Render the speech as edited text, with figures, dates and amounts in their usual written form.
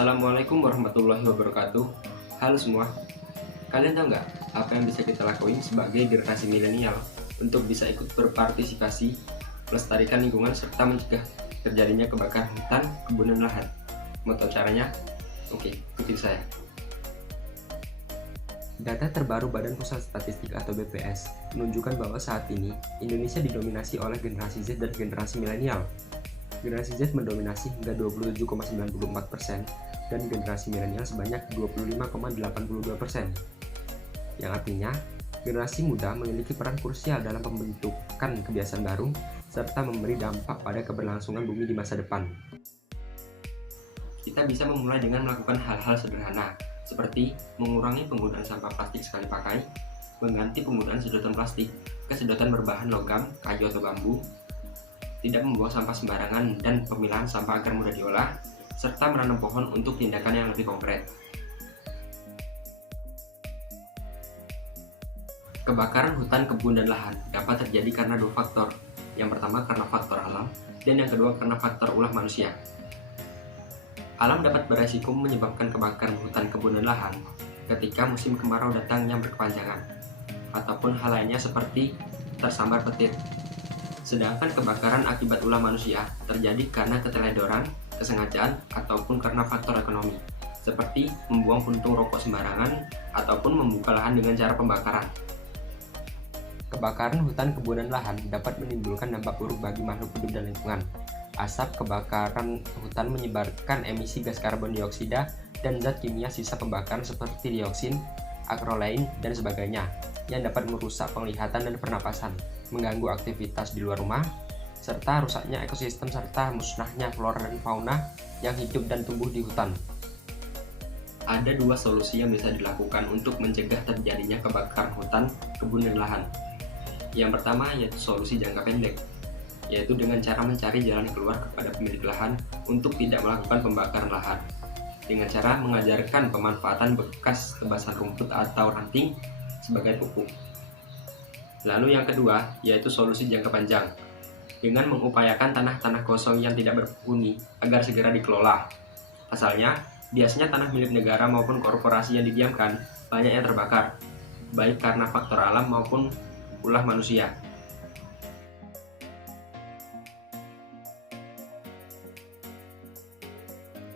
Assalamualaikum warahmatullahi wabarakatuh. Halo semua, kalian tahu nggak apa yang bisa kita lakuin sebagai generasi milenial untuk bisa ikut berpartisipasi, melestarikan lingkungan, serta mencegah terjadinya kebakaran hutan, kebun, dan lahan? Mau tahu caranya? Oke, ikuti saya. Data terbaru Badan Pusat Statistik atau BPS menunjukkan bahwa saat ini Indonesia didominasi oleh generasi Z dan generasi milenial. Generasi Z mendominasi hingga 27,94% dan generasi milenial sebanyak 25,82%. Yang artinya, generasi muda memiliki peran krusial dalam pembentukan kebiasaan baru serta memberi dampak pada keberlangsungan bumi di masa depan. Kita bisa memulai dengan melakukan hal-hal sederhana, seperti mengurangi penggunaan sampah plastik sekali pakai, mengganti penggunaan sedotan plastik ke sedotan berbahan logam, kayu atau bambu, tidak membuang sampah sembarangan dan pemilahan sampah agar mudah diolah, serta menanam pohon untuk tindakan yang lebih konkret. Kebakaran hutan, kebun, dan lahan dapat terjadi karena dua faktor. Yang pertama karena faktor alam, dan yang kedua karena faktor ulah manusia. Alam dapat beresiko menyebabkan kebakaran hutan, kebun, dan lahan ketika musim kemarau datang yang berkepanjangan, ataupun hal lainnya seperti tersambar petir. Sedangkan kebakaran akibat ulah manusia terjadi karena keteledoran, kesengajaan, ataupun karena faktor ekonomi, seperti membuang puntung rokok sembarangan ataupun membuka lahan dengan cara pembakaran. Kebakaran hutan, kebun, dan lahan dapat menimbulkan dampak buruk bagi makhluk hidup dan lingkungan. Asap kebakaran hutan menyebarkan emisi gas karbon dioksida dan zat kimia sisa pembakaran seperti dioksin, akrolein, dan sebagainya yang dapat merusak penglihatan dan pernapasan, mengganggu aktivitas di luar rumah, serta rusaknya ekosistem serta musnahnya flora dan fauna yang hidup dan tumbuh di hutan. Ada dua solusi yang bisa dilakukan untuk mencegah terjadinya kebakaran hutan, kebun, dan lahan. Yang pertama yaitu solusi jangka pendek, yaitu dengan cara mencari jalan keluar kepada pemilik lahan untuk tidak melakukan pembakaran lahan, dengan cara mengajarkan pemanfaatan bekas tebasan rumput atau ranting sebagai pupuk. Lalu yang kedua yaitu solusi jangka panjang, dengan mengupayakan tanah-tanah kosong yang tidak berpenghuni agar segera dikelola. Pasalnya, biasanya tanah milik negara maupun korporasi yang didiamkan banyak yang terbakar, baik karena faktor alam maupun ulah manusia.